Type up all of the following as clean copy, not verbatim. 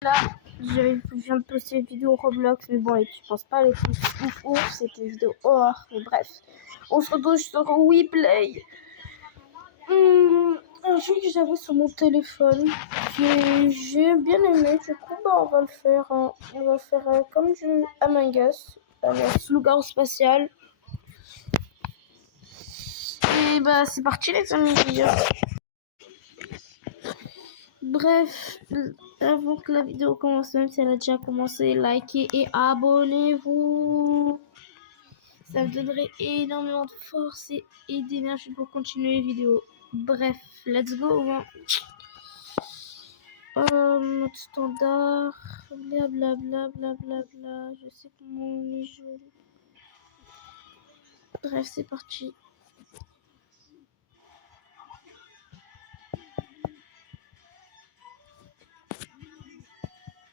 Là, je viens de poster une vidéo Roblox, mais bon, et tu penses pas les plus ouf, c'était une vidéo horreur, mais bref. On se retrouve sur WePlay. Un jeu que j'avais sur mon téléphone, que j'ai bien aimé, du coup, bah, on va le faire. On va faire comme du Among Us, alias loup-garou spatial. Et bah, c'est parti, les amis. Bref, avant que la vidéo commence, même si elle a déjà commencé, likez et abonnez-vous. Ça me donnerait énormément de force et d'énergie pour continuer les vidéos. Bref, let's go. Mode standard, blablabla, blablabla. Je sais comment on y joue. Bref, c'est parti.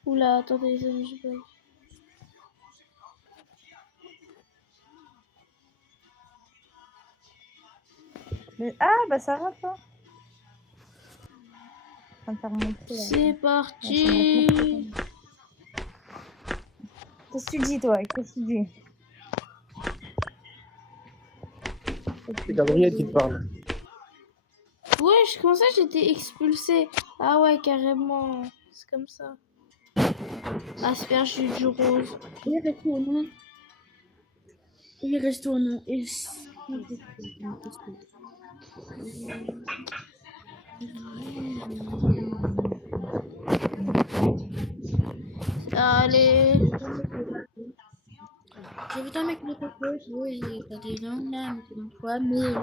Oula, attendez les amis, je bug. Mais, ah, bah ça va pas. C'est parti. Qu'est-ce que tu dis, toi? Qu'est-ce que tu dis? C'est Gabriel qui te parle. Ouais, comment ça j'étais expulsée? Ah ouais, carrément. C'est comme ça. Asperge du rose. Il reste au nom. Il reste au nom. Et Allez. j'ai vu un mec de côté, oui, t'as des gens là, mais c'est une fois, mais.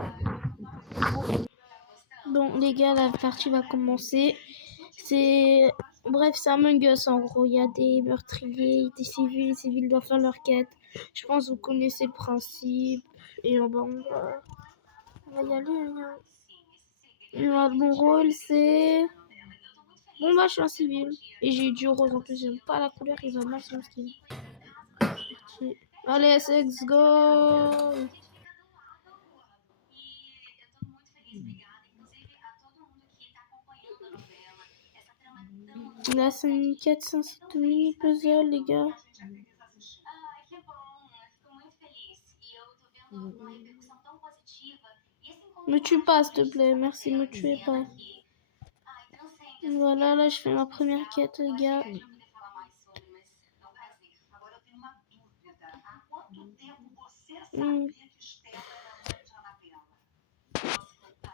Bon, les gars, la partie va commencer. C'est. Bref, c'est Among Us en gros. Il y a des meurtriers, des civils. Les civils doivent faire leur quête. Je pense que vous connaissez le principe. Et on va y aller. Mon rôle, c'est. Bon, bah, je suis un civil. Et j'ai eu du rose en plus. J'aime pas la couleur, ils ont mal son style. Allez, let's go! Là, c'est une quête, c'est un mini puzzle, les gars. Me tue pas, s'il te plaît. Merci, me tuez pas. Voilà, là, je fais ma première quête, les gars.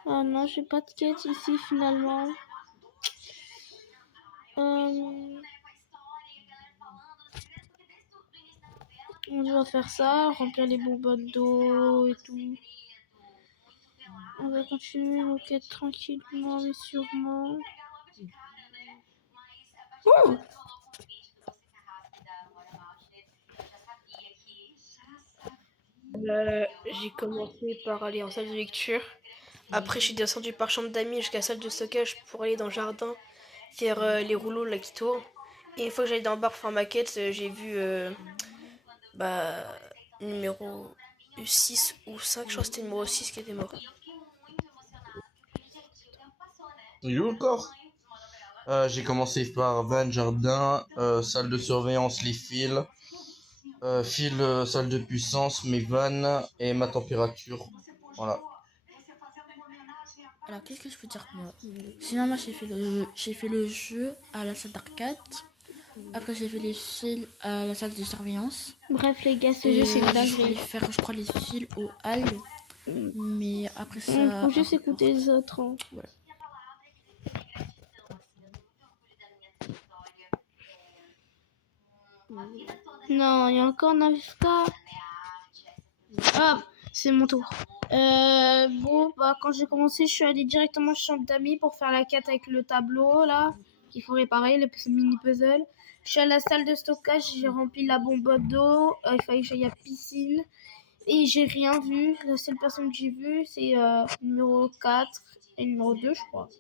Ah non, j'ai pas de quête ici, finalement. On va faire ça, remplir les bonbonnes d'eau et tout. On va continuer nos quêtes tranquillement, mais sûrement. Oh! J'ai commencé par aller en salle de lecture. Après, je suis descendu par chambre d'amis jusqu'à la salle de stockage pour aller dans le jardin faire les rouleaux là qui tournent. Et une fois que j'allais dans le bar pour faire ma quête, j'ai vu numéro 6 ou 5, je crois que c'était numéro 6 qui était mort. Il est où le corps? J'ai commencé par van, jardin, salle de surveillance, les fils, salle de puissance, mes vannes et ma température. Voilà. Alors, qu'est-ce que je peux dire moi? Finalement, j'ai fait le jeu à la salle d'arcade. Après, j'ai fait les fils à la salle de surveillance. Bref, les gars, ce jeu, c'est une Je voulais dinguerie. faire, je crois, les fils au hall. Mais après ça. Il faut juste écouter les autres. Hein. Voilà. Non, il y a encore un AFK. Ah, c'est mon tour. Bon, bah, quand j'ai commencé, je suis allée directement chez chambre d'amis pour faire la quête avec le tableau, là, qu'il faut réparer, le mini-puzzle. Je suis à la salle de stockage, j'ai rempli la bonbonne d'eau. Il fallait que j'aille à la piscine. Et j'ai rien vu. La seule personne que j'ai vue, c'est numéro 4 et numéro 2, je crois.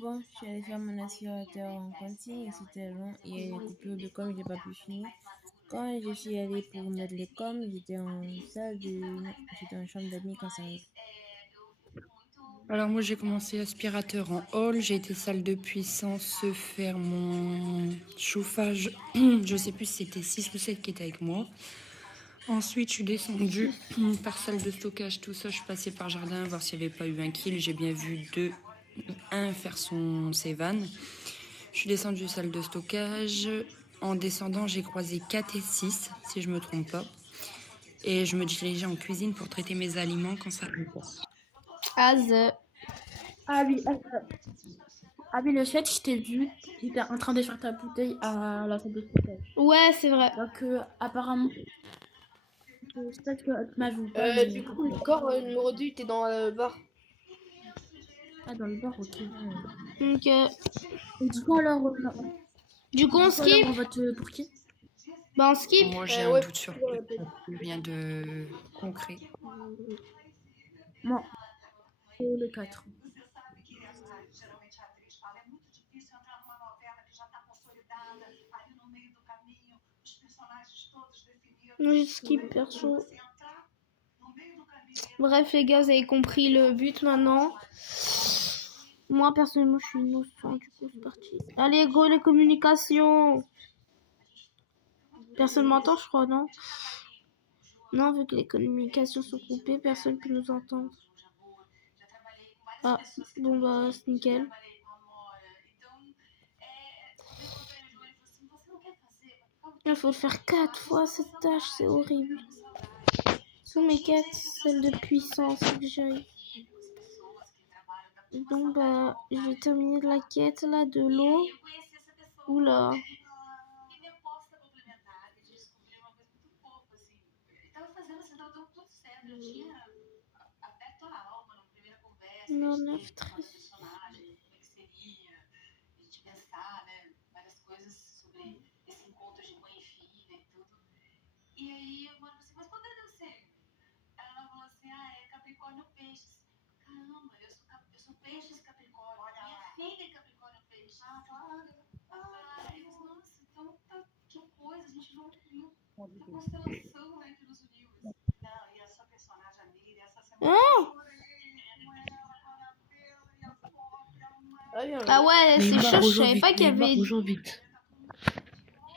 Bon, je suis allée faire mon aspirateur en cantine et c'était long. Il y a des coupures de com, j'ai pas pu finir. Quand je suis allée pour mettre les coms, j'étais en chambre d'amis quand ça arrive. Alors moi j'ai commencé aspirateur en hall, j'ai été salle de puissance faire mon chauffage, je sais plus si c'était 6 ou 7 qui étaient avec moi. Ensuite je suis descendue par salle de stockage, tout ça, je suis passée par jardin voir s'il n'y avait pas eu un kill, j'ai bien vu un faire ses vannes. Je suis descendue salle de stockage, en descendant j'ai croisé 4 et 6 si je me trompe pas. Et je me dirigeais en cuisine pour traiter mes aliments quand ça arrive. Az. Ah oui, le fait, je t'ai vu, j'étais en train de faire ta bouteille à la salle de stockage. Ouais, c'est vrai. Donc, apparemment, peut-être que tu m'as vu pas. Du coup, le corps numéro 2, il était dans le bar. Ah, dans le bar, ok. Donc, Et du coup, alors, du coup, on skip. on vote pour qui? Bah, on skip. Moi j'ai un ouais, doute sur rien de concret. Moi, le 4. Je skip perso. Bref, les gars, vous avez compris le but maintenant. Moi, personnellement, je suis innocent. Du coup, c'est parti. Allez, go, les communications. Personne m'entend, je crois, non? Non, vu que les communications sont coupées, personne ne peut nous entendre. Ah, bon, bah, c'est nickel. Il faut le faire 4 fois cette tâche, c'est horrible. Sous mes quêtes, celle de puissance, faut que j'aille. Donc, bah, je vais terminer la quête là de l'eau. Oula. Non, 9, 13. Ah ouais, c'est chaud, je savais pas qu'il y avait...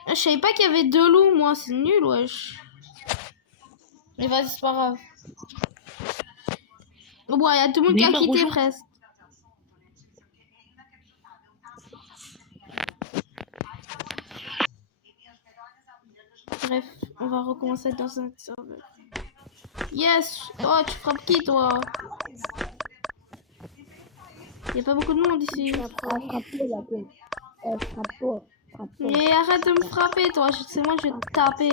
Je savais pas qu'il y avait 2 loups, moi, c'est nul, wesh. Mais vas-y, c'est pas grave. Bon, il y a tout le monde qui a quitté presque. Bref, on va recommencer dans un serveur. Yes! Oh, tu frappes qui, toi? Il y a pas beaucoup de monde ici. Mais arrête de me frapper, toi. C'est moi, je vais te taper.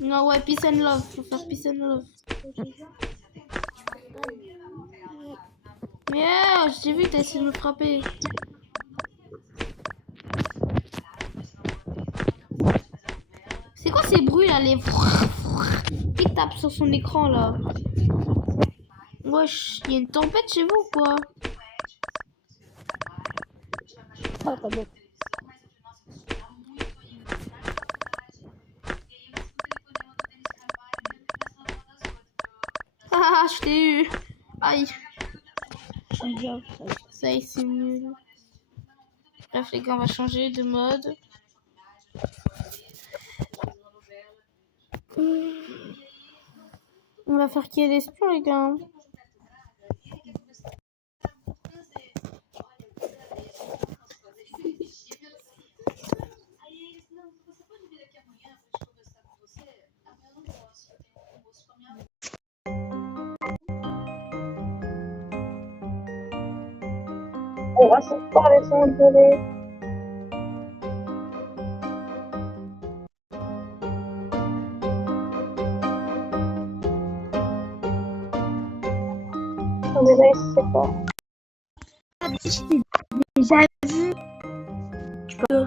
Non, ouais, peace and love. Faut faire peace and love. Mais je t'ai vu, t'as essayé de me frapper. C'est quoi ces bruits là, les... Qui tape sur son écran là? Wesh, il y a une tempête chez vous ou quoi? Ah, je t'ai eu. Aïe. Ça y est, c'est nul. Bref, les gars, on va changer de mode. On va faire qu'il y ait des espions, les gars. On va se parler sans gueuler. On est là, c'est pas. Déjà vu. Non,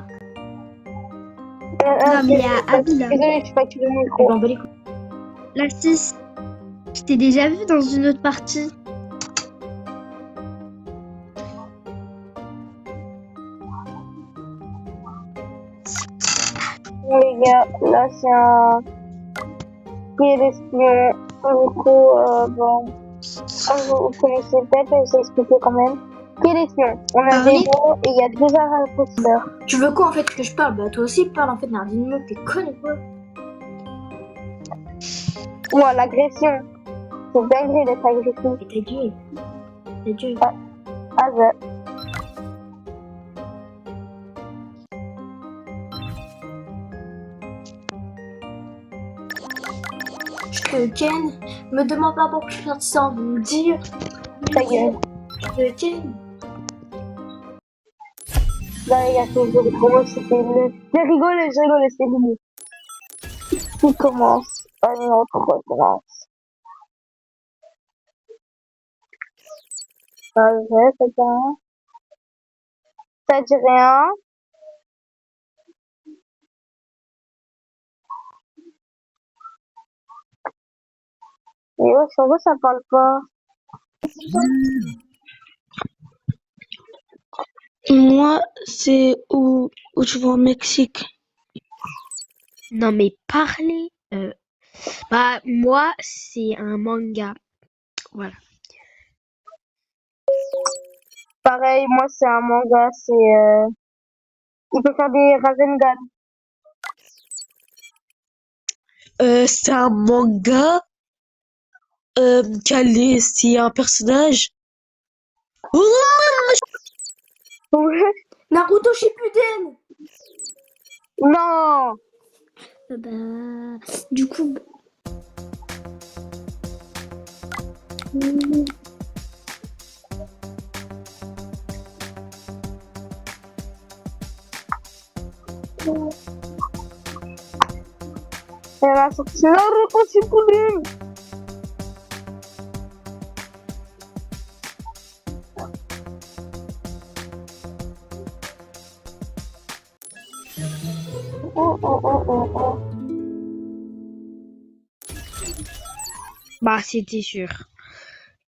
mais il y a Abby là. Désolée, je suis pas activé le micro. La 6. Je t'ai déjà vu dans une autre partie. Les gars, là c'est un pied d'espion. Du coup, bon. Comme vous connaissez peut-être, je vais expliquer quand même. Question. On a Parlez. des mots et il y a deux imposteurs. Tu veux quoi en fait que je parle? Bah toi aussi parle en fait, Nardine, t'es con ou quoi? Ouais, l'agression. C'est dingue d'être agressif. Et ta gueule. Ta gueule. Ah, ouais. Je te ken. Me demande pas pourquoi je fais ça, vous me dire. Ta gueule. Je te ken. Là, les gars, c'est joli. Pour moi, c'était le. Je rigole, c'est mignon. Qui commence? Ah non, trop commence. Ah, ouais, ça dit rien. Ça dit rien. Et ouais, sur vous, ça parle pas. Moi, c'est où je vais au Mexique. Non, mais parler. Bah, moi, c'est un manga. Voilà. Pareil, moi, c'est un manga, c'est. Il peut faire des Rasengan. C'est un manga. Calé, c'est un personnage. Ouais. Naruto Shippuden. Non! Bah, du coup, Elle a sorti Naruto Shippuden. Oh. bah, c'était sûr.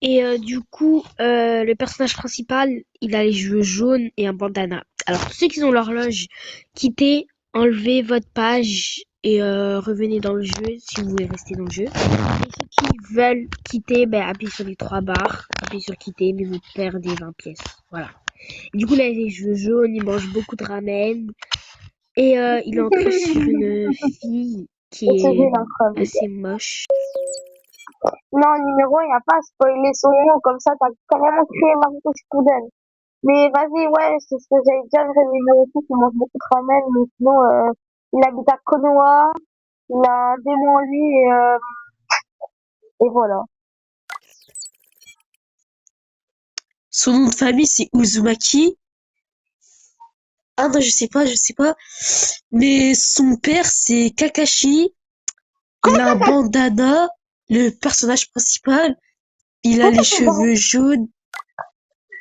Et du coup, le personnage principal, il a les cheveux jaunes et un bandana. Alors, tous ceux qui ont l'horloge, quittez, enlevez votre page et revenez dans le jeu si vous voulez rester dans le jeu. Et ceux qui veulent quitter, ben, appuyez sur les 3 barres, appuyez sur quitter, mais vous perdez 20 pièces. Voilà. Et du coup, là, il a les cheveux jaunes, il mange beaucoup de ramen. Et il est en crush sur une fille qui Et c'est est bien incroyable. assez moche. Non, numéro 1, il n'y a pas à spoiler son nom, comme ça, t'as carrément créé Naruto Shippuden. Mais vas-y, ouais, c'est ce que j'allais dire, le numéro 6, il mange beaucoup de ramen, mais sinon, il habite à Konoha, il a un démon en lui, et voilà. Son nom de famille, c'est Uzumaki. Ah non, je sais pas. Mais son père, c'est Kakashi. Il a un bandana. Le personnage principal, il a les cheveux jaunes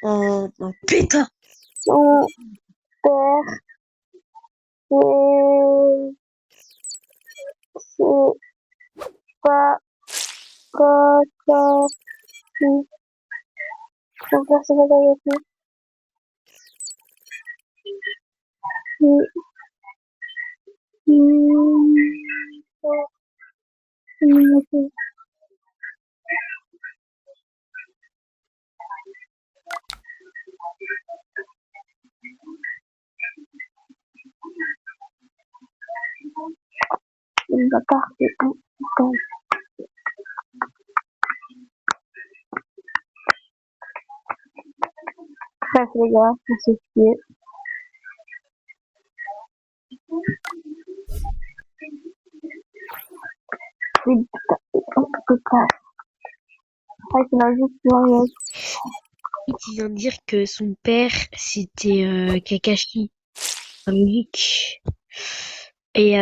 en pétard. Son père, c'est pas Kakashi. Son père, c'est pas Kakashi. Une bâtard, c'est un putain. Bref, les gars, on se fier. Oui, putain. Ouais, c'est la vie qui va Il vient de dire que son père, c'était Kakashi. C'est logique. Et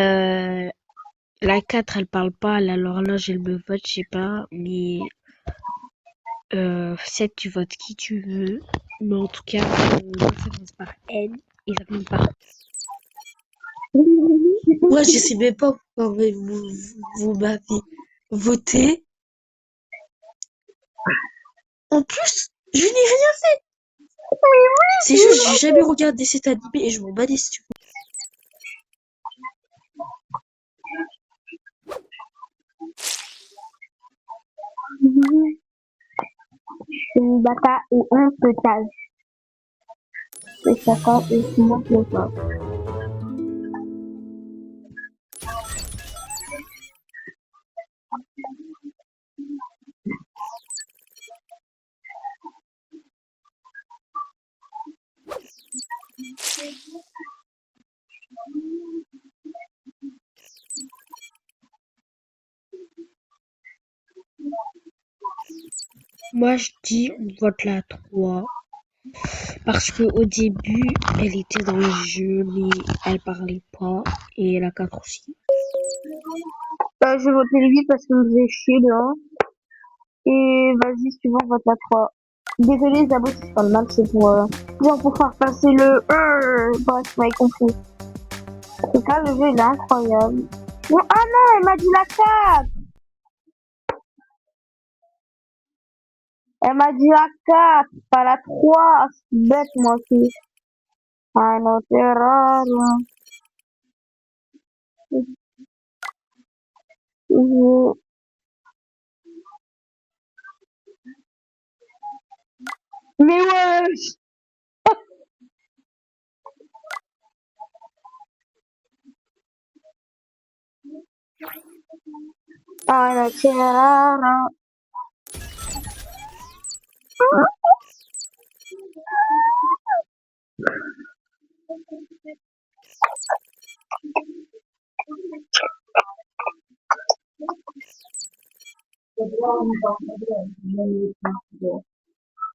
la 4, elle parle pas. Alors là, elle me vote, je sais pas. Mais 7, tu votes qui tu veux. Mais en tout cas, moi, ça commence par N et ça commence par... Moi, je sais même pas pourquoi vous m'avez voté. En plus, je n'ai rien fait. C'est juste, j'ai jamais regardé cet animé et je m'en bats les stews. Bata et on te tâche. Et chacun et sinon le corps. Moi, je dis, on vote la 3. Parce que au début, elle était dans le jeu, mais elle parlait pas. Et la 4 aussi. Je vais voter le 8 parce que vous avez chier dehors. Et vas-y, suivant, vote la 3. Désolé, Zabo, si je parle mal, c'est pour, genre pour faire passer le bref, vous m'avez compris. C'est ça, le jeu, il est incroyable. Non, ah non, elle m'a dit la 4. Elle m'a dit la 4, pas la 3. C'est bête, moi aussi. Ah non, c'est rare. Mais wesh! Ah non, c'est rare.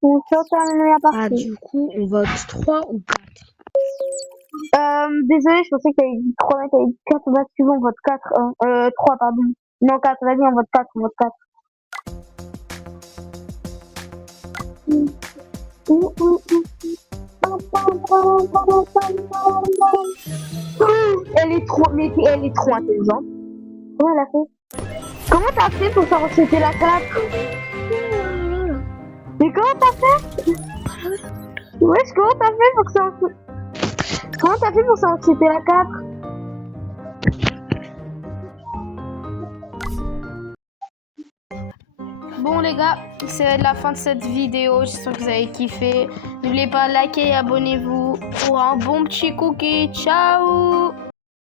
On saute à la Ah, partie. du coup, on vote 3 ou 4? Désolé, je pensais que t'avais dit 3, mais t'avais dit 4, bah, suivant, vote 4, 3, pardon. Non, 4, vas-y, on vote 4, on vote 4. Elle est trop, mais elle est trop intelligente. Comment elle a fait? Comment t'as fait pour savoir que c'était la 4? Mais comment t'as fait? Wesh, comment t'as fait pour savoir que... Comment t'as fait pour savoir que c'était la 4? Bon les gars, c'est la fin de cette vidéo, j'espère que vous avez kiffé. N'oubliez pas de liker et abonnez-vous pour un bon petit cookie. Ciao!